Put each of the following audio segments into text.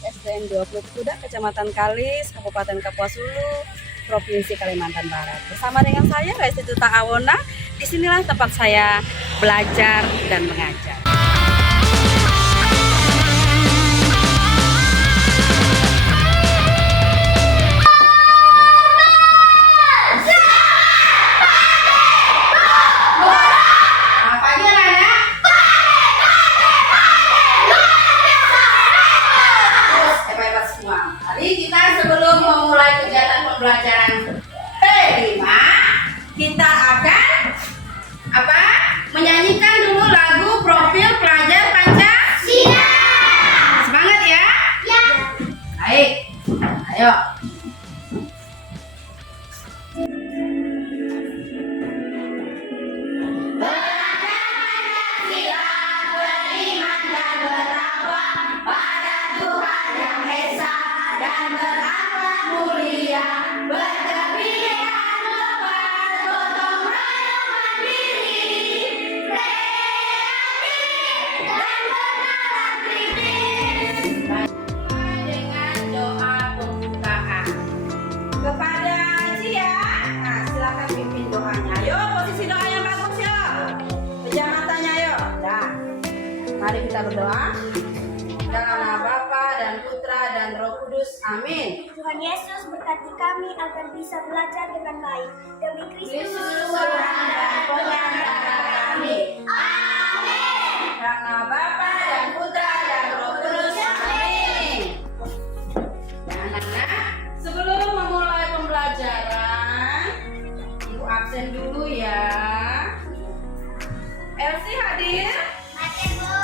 SDN 20 Kuda, Kecamatan Kalis, Kabupaten Kapuas Hulu, Provinsi Kalimantan Barat. Bersama dengan saya, Restituta Awona. Disinilah tempat saya belajar dan mengajar. Pelajaran P5 kita akan menyanyikan dulu lagu profil pelajar Pancasila. Semangat ya? Ya. Baik. Ayo. Mari kita berdoa. Dalam nama Bapa dan Putra dan Roh Kudus. Amin. Tuhan Yesus berkati kami agar bisa belajar dengan baik. Demi Kristus Tuhan dan penyantara kami. Amin. Dalam nama Bapa dan Putra dan Roh Kudus. Amin. Dan anak-anak, sebelum memulai pembelajaran, Ibu absen dulu ya. Elsie hadir? Hadir, Bu.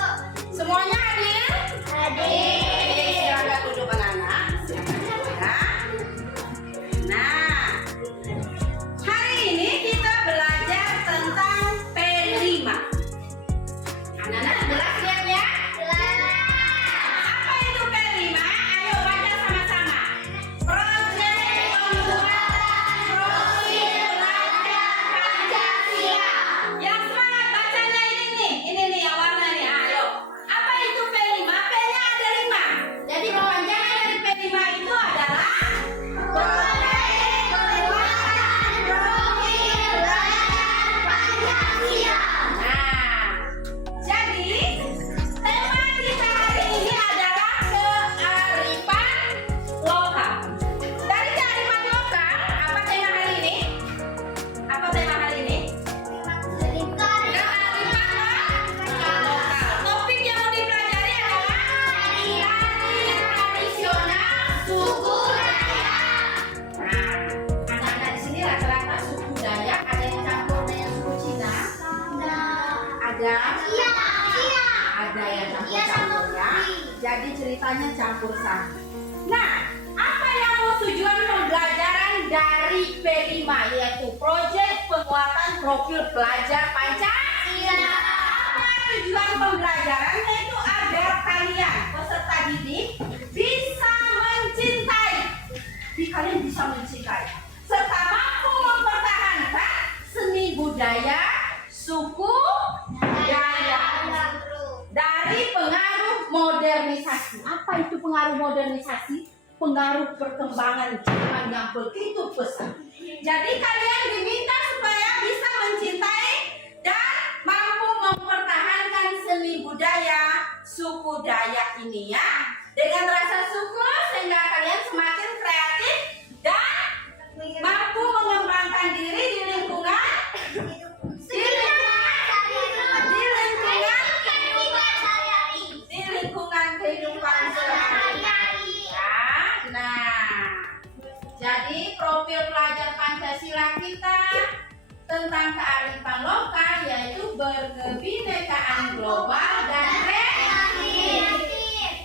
Semuanya hadir? Hadir. Silakan duduk anak-anak. Silakan duduk ya. Nah, hari ini kita belajar tentang P5. Anak-anak jelas lihatnya? Jelas. Apa itu P5? Ayo baca sama-sama. Proyek pembuatan profil pelajar Pancasila. Yang semangat bacanya ini nih yang warna nih. Ayo. Apa itu P5? P-nya ada 5. Jadi kepanjangan dari P5 itu adalah Proyek Pembuatan Profil Pelajar Pancasila. Nah, jadi tema kita hari ini adalah kearifan lokal. Dari kearifan lokal, apa tema hari ini? Apa tema hari ini? Kearifan lokal. Topik yang mau dipelajari adalah hari tradisional suku Dayak. Nah, anak-anak di sini rata-rata suku Dayak, ada yang campur dengan suku Cina. Ada yang campur-campur ya. Jadi ceritanya campur sari. Nah, apa yang mau tujuan pembelajaran dari P5, yaitu proyek penguatan profil pelajar Pancasila. Apa tujuan pembelajaran? Yaitu agar kalian peserta didik bisa mencintai. Kalian bisa mencintai serta mampu mempertahankan seni budaya suku Dayak dari pengaruh modernisasi. Apa itu pengaruh modernisasi? Pengaruh perkembangan zaman yang begitu pesat. Jadi kalian diminta supaya bisa mencintai dan mampu mempertahankan seni budaya suku Dayak ini ya. Dengan rasa syukur sehingga kalian semakin kreatif dan mampu mengembangkan diri di lingkungan kehidupan sehari-hari ya. Nah, jadi profil pelajar Pancasila kita tentang kearifan lokal yaitu berkebinekaan global dan kreatif.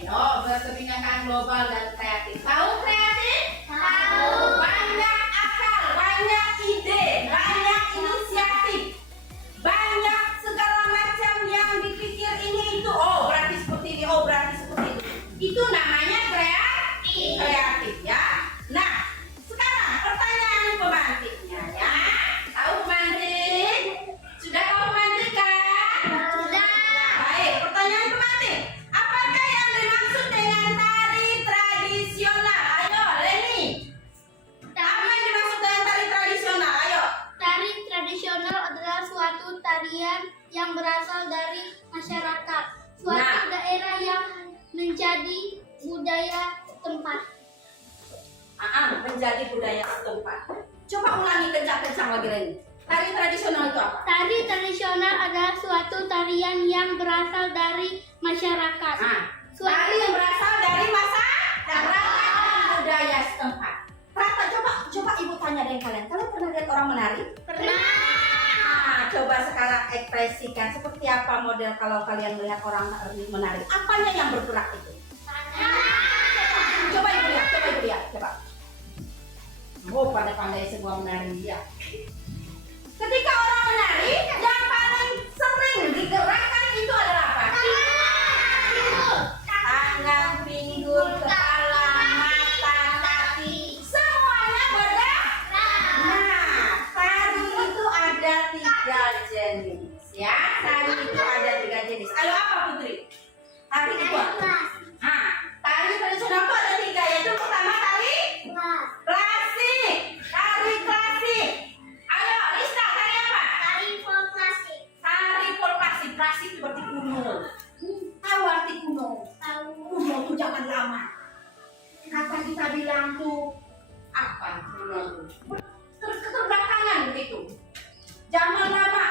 Yo, berkebinekaan global dan kreatif. Tahu kreatif? Tahu. Banyak akal, banyak ide, banyak inisiatif, banyak segala macam yang dipikir ini itu. Oh, berarti seperti ini. Oh, berarti seperti itu. Itu namanya kreatif ya. Nah, sekarang pertanyaan pemantiknya ya. Tahu pemantik? Sudah tahu pemantik kan? Sudah. Baik, pertanyaan pemantik. Apakah yang dimaksud dengan tari menjadi budaya tempat. Menjadi budaya setempat. Coba ulangi kencang-kencang lagi Reni. Tari tradisional itu apa? Tari tradisional adalah suatu tarian yang berasal dari masyarakat. Tari yang berasal dari masyarakat dan budaya setempat. Rata, coba ibu tanya dengan kalian. Kalian pernah lihat orang menari? Pernah. Coba sekarang ekspresikan seperti apa model kalau kalian melihat orang menari. Apanya yang bergerak itu? Coba ibu lihat, coba. Oh, pandai-pandai semua menari ya. Ketika orang menari, yang paling sering digerakkan itu adalah apa? Tangan, pinggul, kepala, mata, kaki, semuanya bergerak. Nah, tari itu ada 3 jenis, ya. Tari itu ada 3 jenis. Ayo apa Putri? Tari itu apa? Tari tradisional itu ada 3, yaitu pertama tari klasik. Tari klasik. Ayo, Rista, tari apa? Tari folklasik. Tari folklasik. Klasik seperti kuno. Tahu arti kuno? Tahu. Kuno itu zaman lama. Kata kita bilang tuh apa kuno itu? Keterbelakangan begitu. Zaman lama,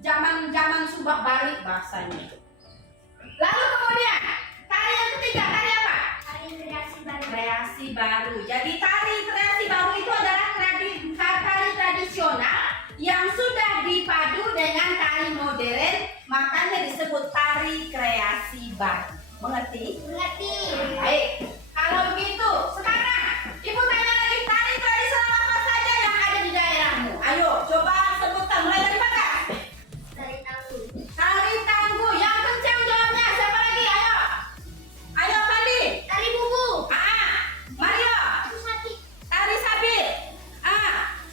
zaman subak balik bahasanya. Lalu kemudian tari yang ketiga, tari apa? Tari kreasi baru. Kreasi baru. Jadi tari kreasi baru itu adalah tari tradisional yang sudah dipadu dengan tari modern, makanya disebut tari kreasi baru. Mengerti? Mengerti. Baik. Kalau begitu, sekarang ibu tanya lagi, tari tradisional apa saja yang ada di daerahmu? Ayo, coba sebutkan. Mulai dari mana? Tari tangguh. Tari tangguh. Yang kencang jawabnya. Siapa lagi? Ayo. Ayo, Fandi. Tari bubu. Mario. Pusati. Tari sabit.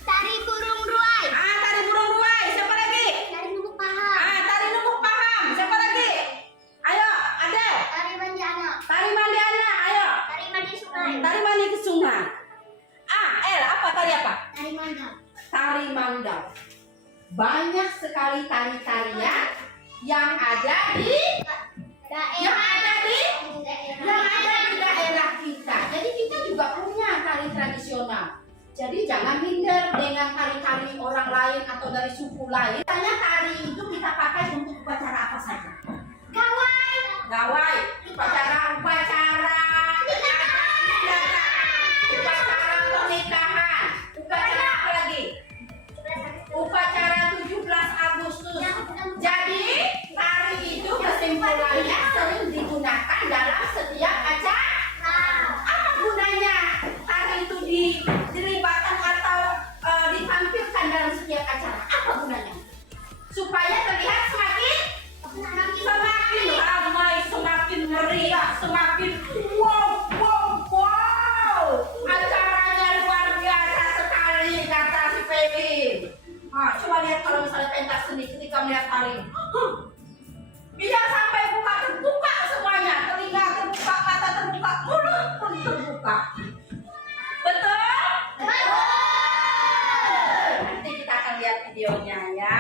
Tari burung ruai. Tari burung ruai. Siapa lagi? Tari nubuk paham. Tari nubuk paham. Siapa lagi? Ayo, Adel. Tari mandi anak. Tari mandi anak. Ayo. Tari mandi sungai. Tari mandi ke sungai. El, apa tari apa? Tari mandang. Tari mandau. Banyak sekali tari-tarian yang ada di daerah kita. Jadi kita juga punya tari tradisional. Jadi jangan minder dengan tari-tari orang lain atau dari suku lain. Tanya tari itu kita pakai untuk upacara apa saja? Gawai, upacara pernikahan, upacara apa lagi? Upacara 17 Agustus. Jadi tari itu kesimpulannya sering digunakan dalam setiap acara. Apa gunanya tari itu dilibatkan atau ditampilkan dalam setiap acara? Apa gunanya? Supaya terlihat semakin ramai, semakin meriah, semakin wow. Acaranya luar biasa sekali, kata si Feby. Coba lihat kalau misalnya pentas seni ketika melihat tari. Bisa sampai terbuka semuanya, telinga terbuka, mata terbuka, mulut pun terbuka. Betul? Nanti kita akan lihat videonya ya.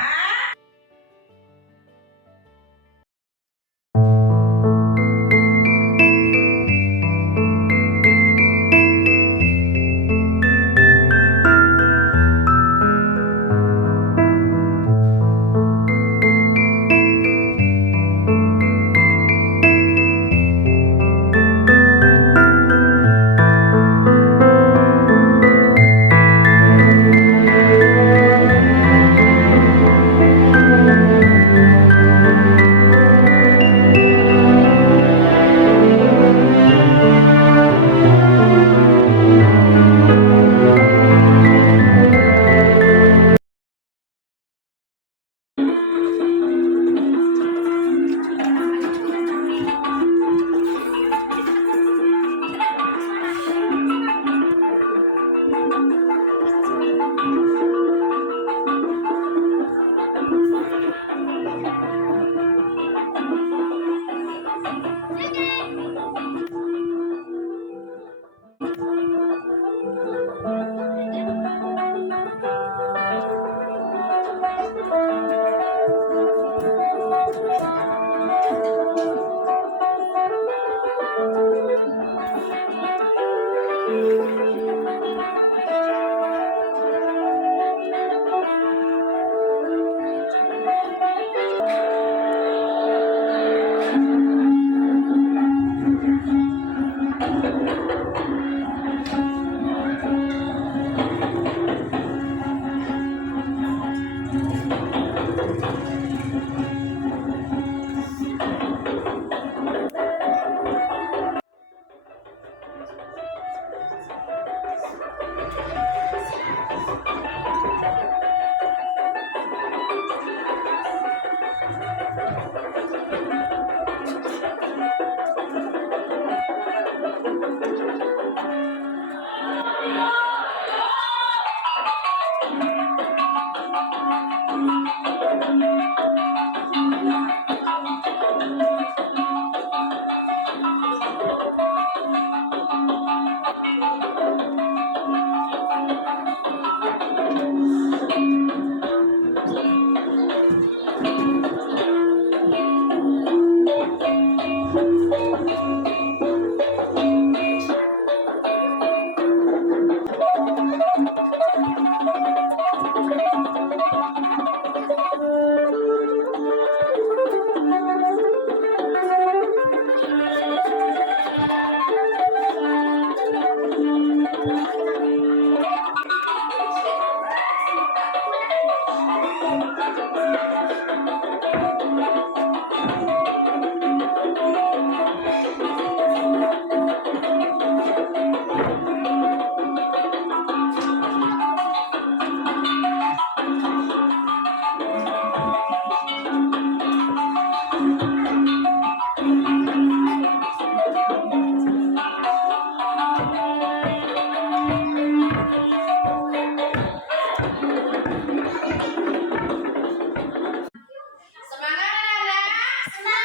Semangat anak-anak.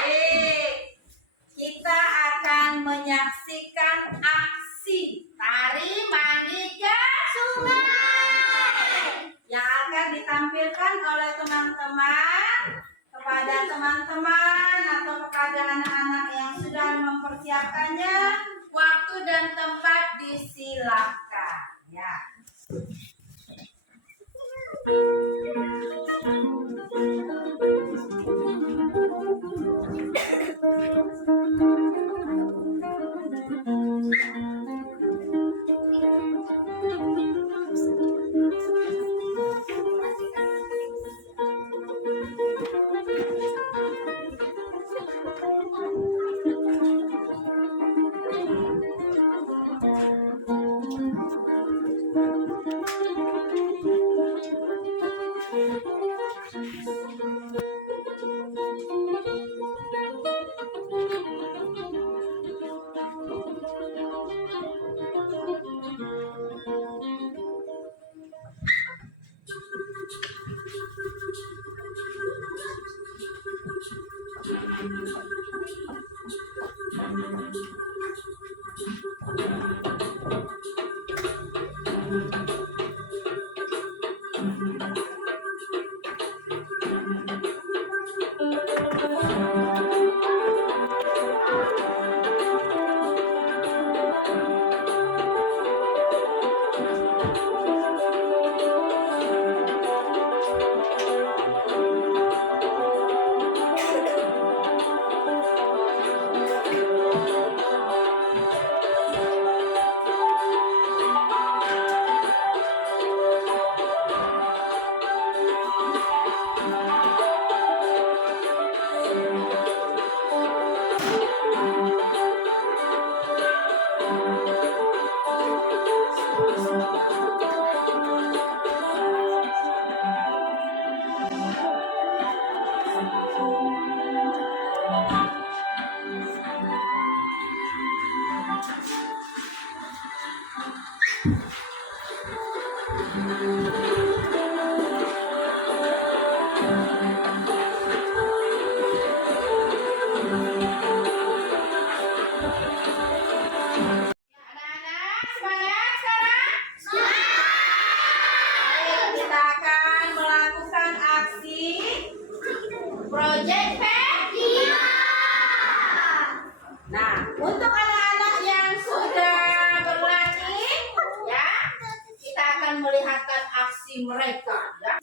Baik. Kita akan menyaksikan aksi tari mandi ke sungai yang akan ditampilkan oleh teman-teman kepada teman-teman atau kepada anak-anak yang sudah mempersiapkannya. Waktu dan tempat disilakan ya. Anak-anak, semangat sekarang? Ayo kita akan melakukan aksi Project Pedia. Nah, untuk anak-anak yang sudah berlatih, ya, kita akan melihatkan aksi mereka, ya.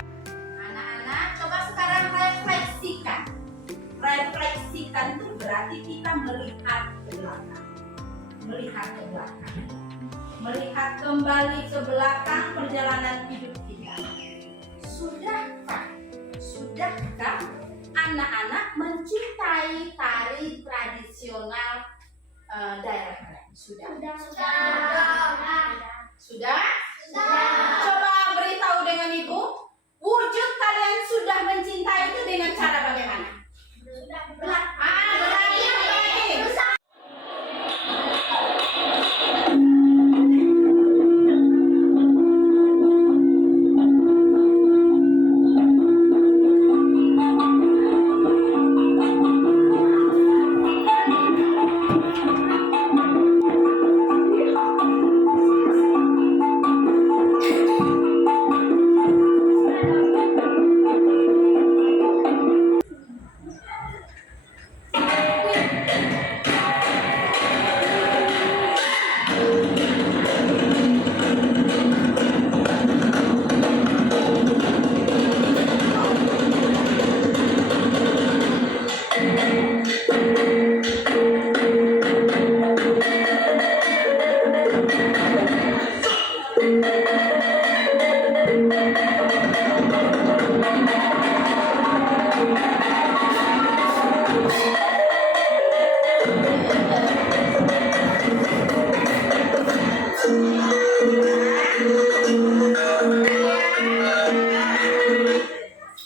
Anak-anak, coba sekarang refleksikan. Refleksikan itu berarti kita melihat ke belakang. Melihat ke belakang. Melihat kembali ke belakang perjalanan hidup kita. Sudahkah anak-anak mencintai tari tradisional daerah kalian? Sudah? Coba beritahu dengan ibu, wujud kalian sudah mencintai itu dengan cara bagaimana? Berarti apa lagi?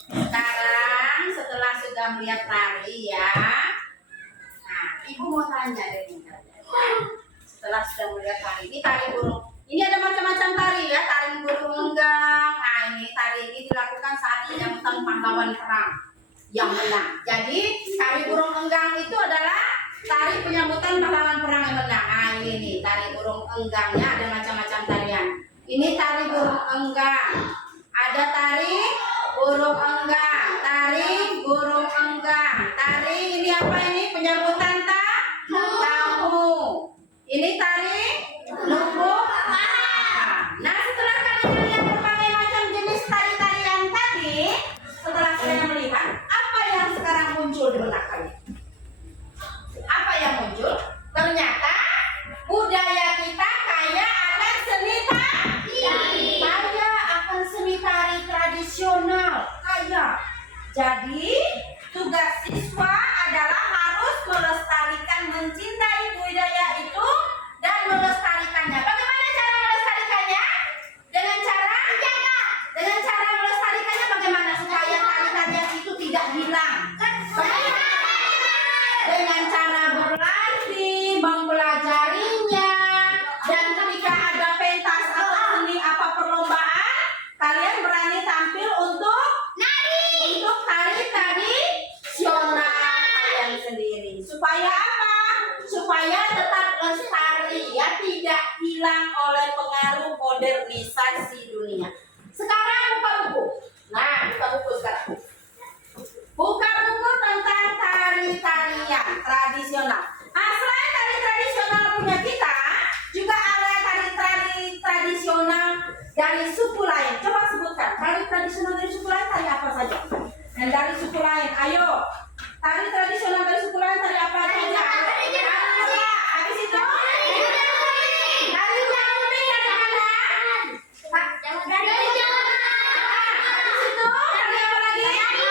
Sekarang setelah sudah melihat tari ya, nah ibu mau tanya dari kalian. Setelah sudah melihat tari, ini tari burung. Ini ada macam-macam tari ya, tari burung enggang. Nah ini tari ini dilakukan saat penyambutan pahlawan perang yang menang. Jadi tari burung enggang itu adalah tari penyambutan pahlawan perang yang menang. Nah ini nih tari burung enggangnya, ada macam-macam tarian. Ini tari burung enggang. Ada tari burung enggang, tari burung enggang, tari ini apa ini penyambutan tamu. Ini tari lubuk. Nah setelah kalian melihat berbagai macam jenis tari-tarian tadi, setelah kalian melihat apa yang sekarang muncul di benak kalian? Apa yang muncul? Ternyata budaya kita kaya akan seni tari. Kaya akan seni tari tradisional, kaya. Jadi tugas siswa adalah harus melestarikan, mencintai budaya itu dan melestarikannya. Bagaimana cara melestarikannya? Dengan cara melestarikannya bagaimana supaya tari-tarian itu tidak hilang? Dengan cara berlatih, mempelajarinya, dan ketika ada pentas atau seni apa perlombaan, kalian berani tampil untuk tari tradisional kalian sendiri. Supaya apa? Supaya tetap lestari ya, tidak hilang oleh pengaruh modernisasi dunia. Sekarang buka buku. Nah, buka buku sekarang. Buka buku tentang tari-tarian tradisional. Selain tari tradisional punya kita, juga ada tari-tari tradisional dari suku lain. Coba sebutkan, tari tradisional dari suku lain tari apa saja? Dan dari suku lain, ayo. Tari tradisional dari suku lain tari apa saja? Habis itu? Tari Betawi dari mana? Dari Jawa. Habis itu? Tari apa lagi? Tari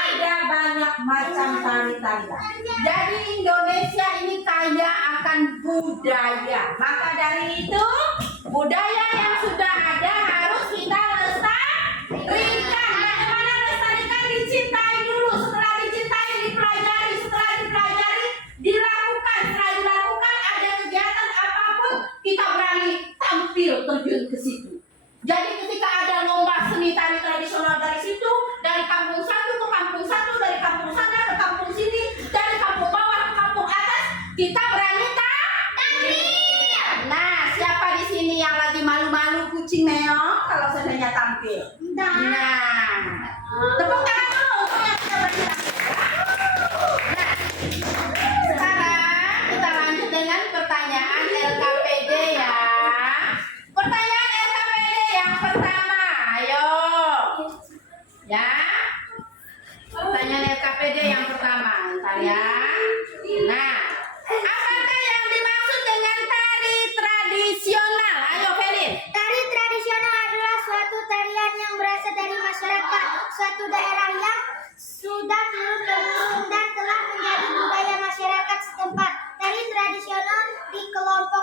ada banyak macam tari-tarian. Jadi Indonesia ini kaya akan budaya. Maka dari itu budaya yang sudah ada harus kita lestarikan. Bagaimana lestarikan? Dicintai dulu. Setelah dicintai dipelajari. Setelah dipelajari dilakukan. Setelah dilakukan ada kegiatan apapun kita berani tampil terjun ke situ. Jadi ketika ada lomba seni tari tradisional dari situ, dari kampung satu ke kampung satu, dari kampung sana ke kampung sini, dari kampung bawah ke kampung atas, kita berani tampil. Nah, siapa di sini yang lagi malu-malu kucing meong kalau seandainya tampil? Nah, tepuk tangan dulu untuk yang sudah berani tampil. Nah, sekarang kita lanjut dengan pertanyaan.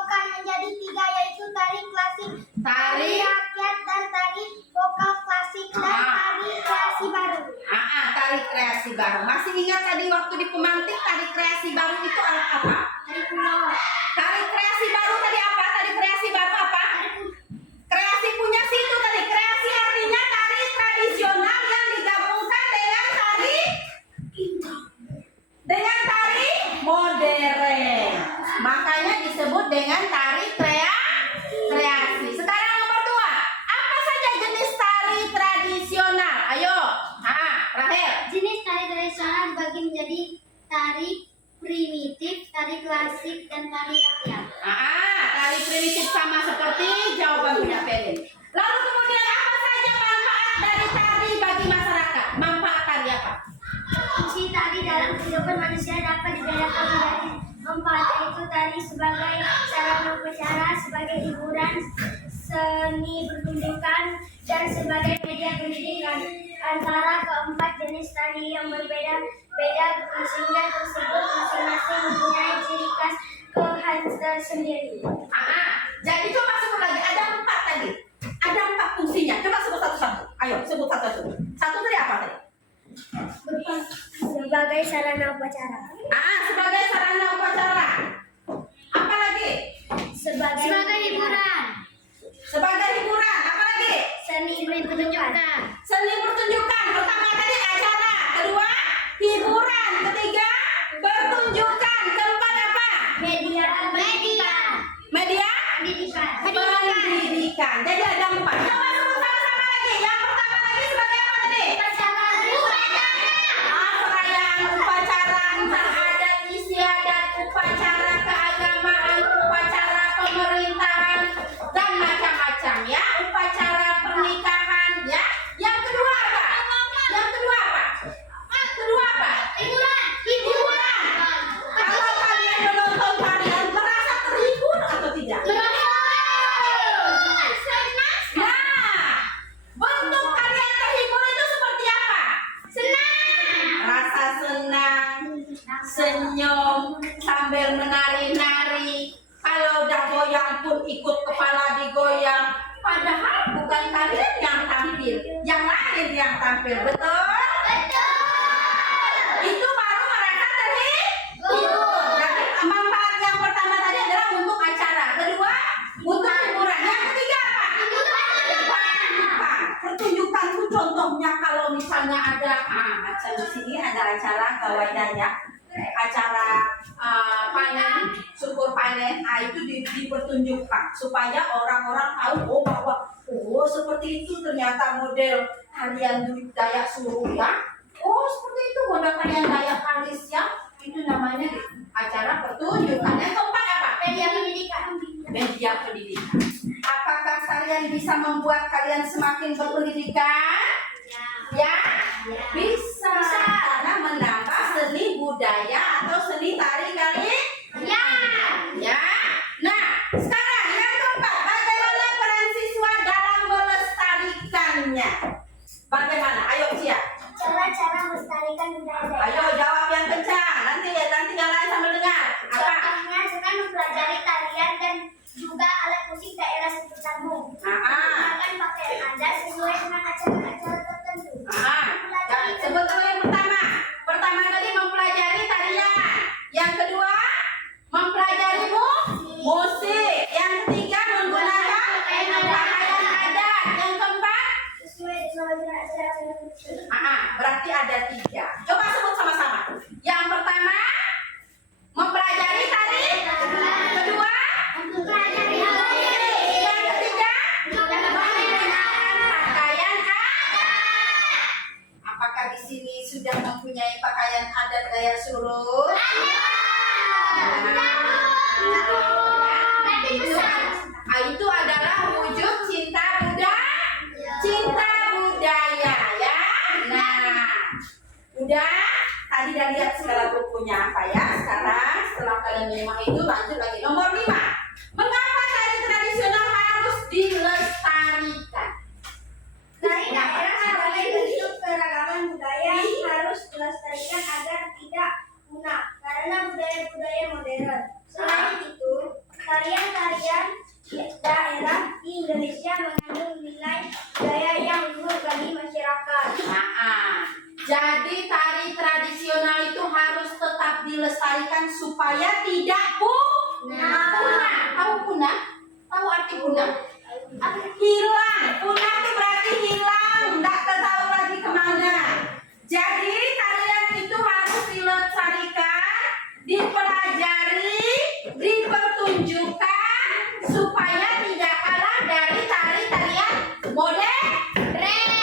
dikelompokkan menjadi 3, yaitu tari klasik, Tari rakyat, dan tari vokal klasik, dan tari kreasi baru. Tari kreasi baru. Masih ingat tadi waktu di pemantik tari kreasi baru itu apa? Tari kuno. Tari kreasi baru tadi apa? Tari kreasi baru apa? Kreasi punya situ tadi. Kreasi artinya tari tradisional yang digabungkan dengan tari modern. Makanya disebut dengan tari kreasi. Sekarang nomor 2. Apa saja jenis tari tradisional? Ayo. Rahel. Jenis tari tradisional dibagi menjadi tari primitif, tari klasik, dan tari rakyat. Tari primitif sama seperti jawaban Bunda Pelin. Lalu kemudian apa saja manfaat dari tari bagi masyarakat? Manfaat tari apa? Fungsi tari dalam kehidupan manusia dapat dibedakan menjadi 4, yaitu tari sebagai sarana upacara, sebagai hiburan, seni pertunjukan, dan sebagai media pendidikan. Antara keempat jenis tari yang berbeda-beda fungsinya tersebut masing-masing mempunyai ciri khas khas tersendiri. Jadi coba sebut lagi. Ada 4 tadi. Ada 4 fungsinya. Coba sebut satu-satu. Ayo sebut satu-satu. Satu tadi apa tadi? Sebagai sarana upacara. Sebagai sarana upacara. Apa lagi? Sebagai hiburan. Sebagai hiburan. Apa lagi? Seni pertunjukan. Seni pertunjukan. Pertama tadi acara. Kedua hiburan. Ketiga pertunjukan. Keempat apa? Media pendidikan. Media Pendidikan. pendidikan. Jadi ada 4. Coba sebut sama-sama lagi. Yang pertama lagi sebagai apa tadi? Perayaan upacara entah adat istiadat, upacara keagamaan, upacara pemerintahan, dan macam-macam ya. Upacara pernikahan ya. Yang kedua apa? Hiburan. Kalau kalian menonton tarian merasa terhibur atau tidak? Bentuk kalian terhibur itu seperti apa? Rasa senang, senyum, sambil menari-nari. Kalau udah goyang pun ikut kepala digoyang. Padahal bukan kalian yang tampil, yang lain yang tampil. Betul? Itu baru mereka terhibur. Jadi manfaat yang pertama tadi adalah untuk acara. Kedua, untuk hiburan. Yang ketiga apa? Pertunjukan itu contohnya kalau misalnya ada macam di sini ada acara gawai dayak, acara panen, syukur panen, itu dipertunjukkan supaya orang-orang tahu bahwa seperti itu ternyata model tarian Dayak Suru ya. Seperti itu model tarian Dayak Alis ya. Itu namanya acara pertunjukan. Yang keempat apa? Media pendidikan. Media pendidikan. Apakah kalian bisa membuat kalian semakin berpendidikan? Ya. Bisa. Karena menambah seni budaya atau seni tari kalian. Ya. Nah, sekarang yang keempat, bagaimana peran siswa dalam melestarikannya? Bagaimana? Ayo Cia. Cara-cara melestarikan budaya. Ayo jawab yang kencang. Nanti yang lain sambil dengar. Apa? Contohnya dengan mempelajari tarian dan juga alat musik daerah sekitar kamu. Menggunakan pakaian adat sesuai dengan acara-acara tertentu. Sebut dulu yang pertama. Pertama tadi mempelajari tarian. Yang kedua mempelajari musik. Yang ketiga menggunakan pakaian adat. Yang keempat Sesuai dengan acara tertentu. berarti ada 3. Coba sebut sama-sama. Yang pertama mempelajari tari. Kedua Mempelajari yang ketiga pakaian adat. Apakah di sini sudah mempunyai pakaian adat Dayak Suru? Itu adalah wujud cinta budaya ya. Nah, udah tadi udah lihat segala bukunya apa ya. Sekarang setelah kalian menyimak itu lanjut lagi nomor 5. Mengapa tari tradisional harus dilestarikan? Tari daerah sebagai bentuk keragaman budaya harus dilestarikan agar tidak punah karena budaya-budaya modern. Selain itu, tarian tarian daerah di Indonesia mengandung nilai budaya yang luhur bagi masyarakat. Jadi tari tradisional itu harus tetap dilestarikan supaya tidak punah. Tahu punah? Tahu arti punah? Hilang. Punah itu berarti hilang, nggak tahu lagi kemana. Jadi tarian itu harus dilestarikan, dipelajari, dipertunjukkan supaya tidak kalah dari tarian modern.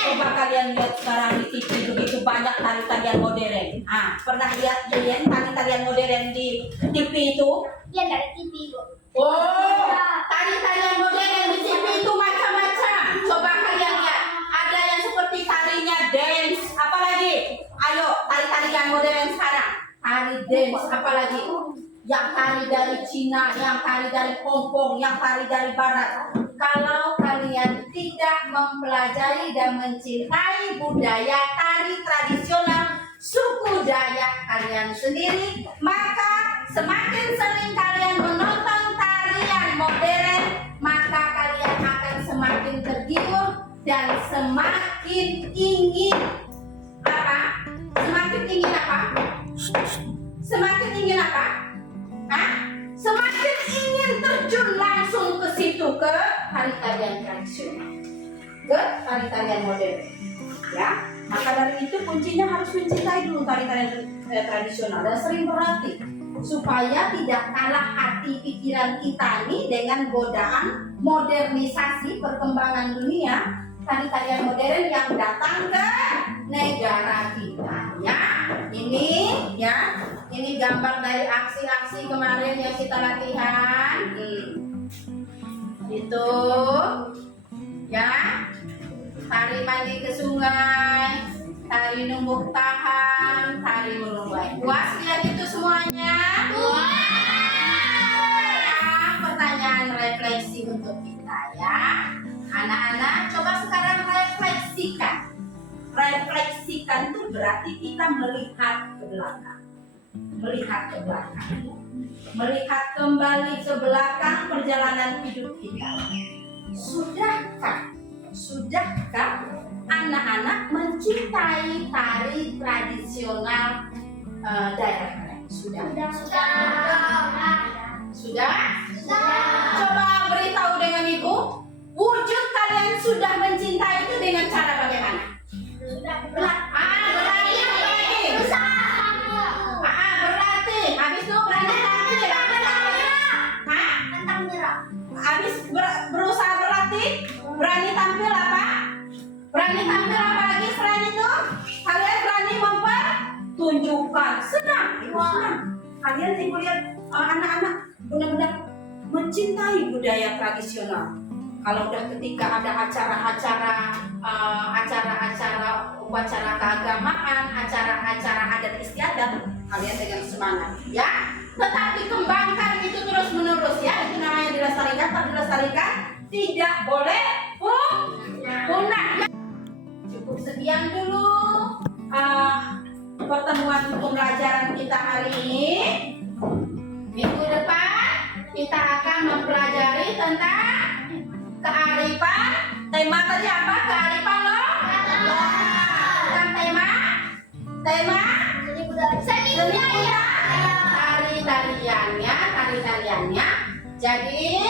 Coba kalian lihat sekarang di TV begitu banyak tarian modern. Pernah lihat kalian tarian modern di TV itu? Iya, dari TV, Bu. Oh, tarian modern di TV itu macam-macam. Coba kalian lihat. Ada yang seperti tarinya dance, apalagi? Ayo, tarian modern sekarang. Tari dance, apalagi? Yang tari dari Cina, yang tari dari Hong Kong, yang tari dari Barat. Kalau kalian tidak mempelajari dan mencintai budaya tari tradisional suku Dayak kalian sendiri, maka semakin sering kalian menonton tarian modern, maka kalian akan semakin tergiur dan semakin ingin apa? Semakin ingin apa? Semakin ingin apa? Semakin ingin terjun langsung ke situ, ke tarian tradisional, ke tarian modern. Ya, maka dari itu kuncinya harus mencintai dulu tarian tradisional dan sering berlatih supaya tidak kalah hati pikiran kita nih dengan godaan modernisasi perkembangan dunia, tarian modern yang datang ke negara kita. Ya, ini gambar dari aksi-aksi kemarin yang kita latihan. Itu ya, tari mandi ke sungai, tari numbuk tahan, tari merumbai. Puas lihat itu semuanya? Pertanyaan refleksi untuk kita ya. Anak-anak, coba sekarang refleksikan. Refleksikan itu berarti kita melihat ke belakang. Melihat ke belakang. Melihat kembali ke belakang perjalanan hidup kita. Sudahkah anak-anak mencintai tari tradisional daerah? Sudah? Coba beritahu dengan ibu, wujud kalian sudah mencintai itu dengan cara bagaimana? Berlatih. Habis itu berani tampil. Habis berusaha berlatih, berani tampil apa? Berani tampil apa lagi selain itu? Kalian berani mempertunjukkan. Senang. Kalian ibu lihat anak-anak benar-benar mencintai budaya tradisional. Kalau udah ketika ada acara-acara upacara keagamaan, acara-acara adat istiadat, kalian dengan semangat, ya. Tetap dikembangkan itu terus menerus, ya. Itu namanya dilestarikan, tak dilestarikan tidak boleh punah. Cukup sekian dulu pertemuan pembelajaran kita hari ini. Minggu depan kita akan mempelajari tentang kearifan. Tema tadi apa? Kearifan loh. Bukan tema seni budaya. Tari-tariannya. Jadi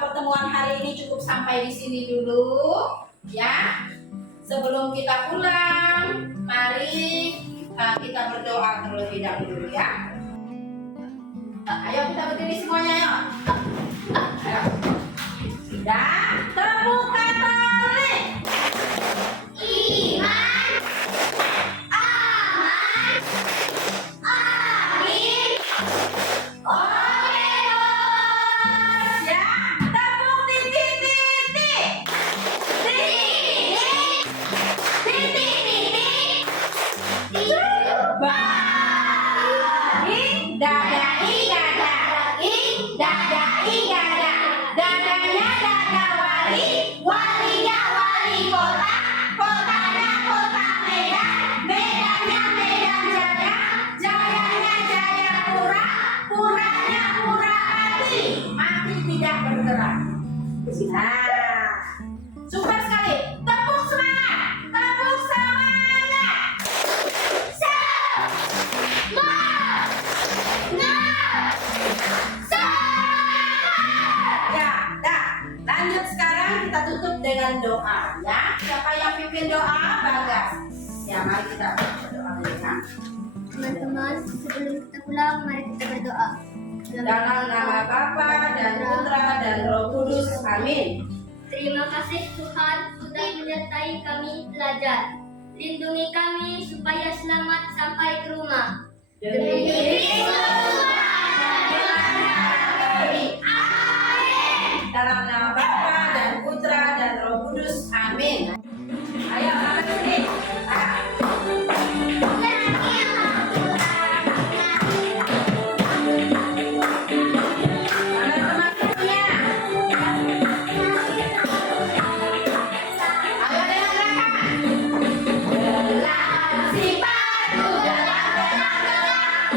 pertemuan hari ini cukup sampai di sini dulu, ya. Sebelum kita pulang, mari kita berdoa terlebih dahulu, ya. Ayo kita berdiri semuanya, yuk. Ayo. Dan terbuka tali. Iman, aman, amin. Oke, bos. Ya, tepuk titik-titik. Dada, dada, dada. bergerak. Nah, super sekali. Tepuk semangat. Tepuk semangat. Ya, dah. Lanjut sekarang kita tutup dengan doa ya. Siapa yang pimpin doa? Bagas. Ya, mari kita berdoa ya. Teman-teman, sebelum kita pulang, mari kita berdoa. Dalam nama Bapa dan Putra dan Roh Kudus. Amin. Terima kasih Tuhan sudah menyertai kami belajar. Lindungi kami supaya selamat sampai ke rumah. Demi dalam nama Bapa dan Putra dan Roh Kudus. Amin. Ayo angkat sini. Mana teman-temannya? Ayo dengan belakang. Gelang si batu,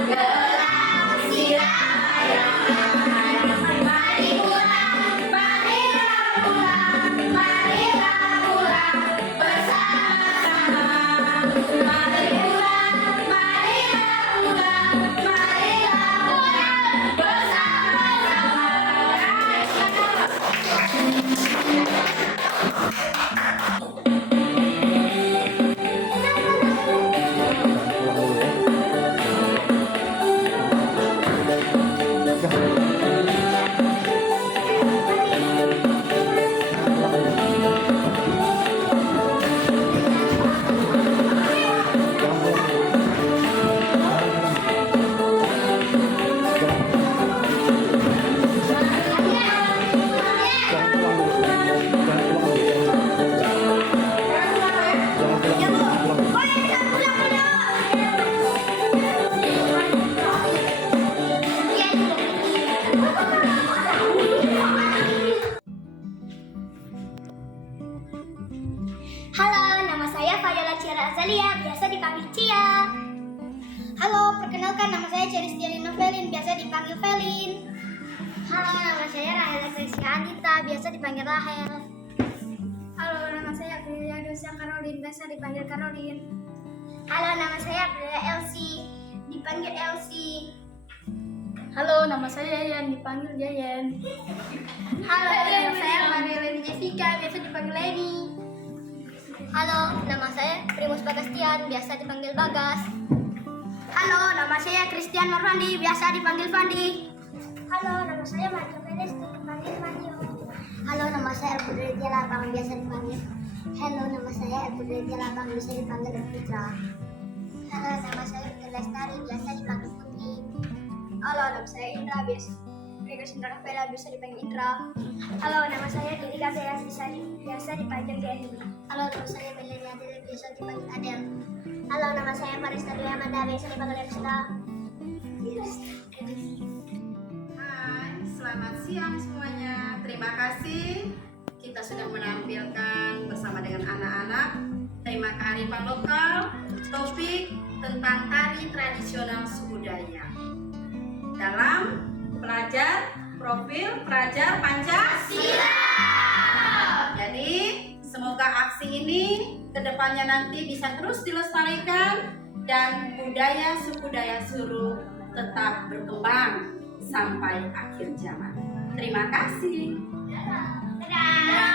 gelang si layang. Mari pulang, marilah pulang bersama-sama. Mari pulang, marilah pulang bersama-sama. Halo, nama saya Fadela Ciara Azalia, biasa dipanggil Cia. Halo, perkenalkan nama saya Ceristianina Felin, biasa dipanggil Felin. Halo, nama saya Rahel Gracia Anita, biasa dipanggil Rahel. Halo, nama saya Aprilia Dosia Karolin, biasa dipanggil Karolin. Halo, nama saya Aprilia Elsie, dipanggil Elsie. Halo, nama saya Yayan, dipanggil Yayan. Halo, nama saya Marilyn Jessica, biasa dipanggil Leni. Halo, nama saya Primus Bagastian, biasa dipanggil Bagas. Halo, nama saya Christian Marwandi, biasa dipanggil Fandi. Halo, nama saya Mario Mendes, dipanggil Mario. Halo, nama saya Elpudretia Labang, biasa dipanggil. Halo, nama saya Elpudretia Labang, biasa dipanggil Putra. Halo, nama saya Putri Lestari, biasa dipanggil Putri. Halo, nama saya Indra, Indra Kavela, bisa dipanggil Indra. Halo, nama saya Diri Kavela, biasa dipanggil Deni. Halo, nama saya Melania Adel, biasa dipanggil Adel. Halo, nama saya Marista Dwi Amanda, biasa dipanggil Erista. Hai, selamat siang semuanya. Terima kasih kita sudah menampilkan bersama dengan anak-anak tema kearifan lokal, topik tentang tari tradisional suku Dayak dalam pelajar profil pelajar Pancasila. Jadi semoga aksi ini kedepannya nanti bisa terus dilestarikan dan budaya suku Dayak Suru tetap berkembang sampai akhir zaman. Terima kasih. Dadah.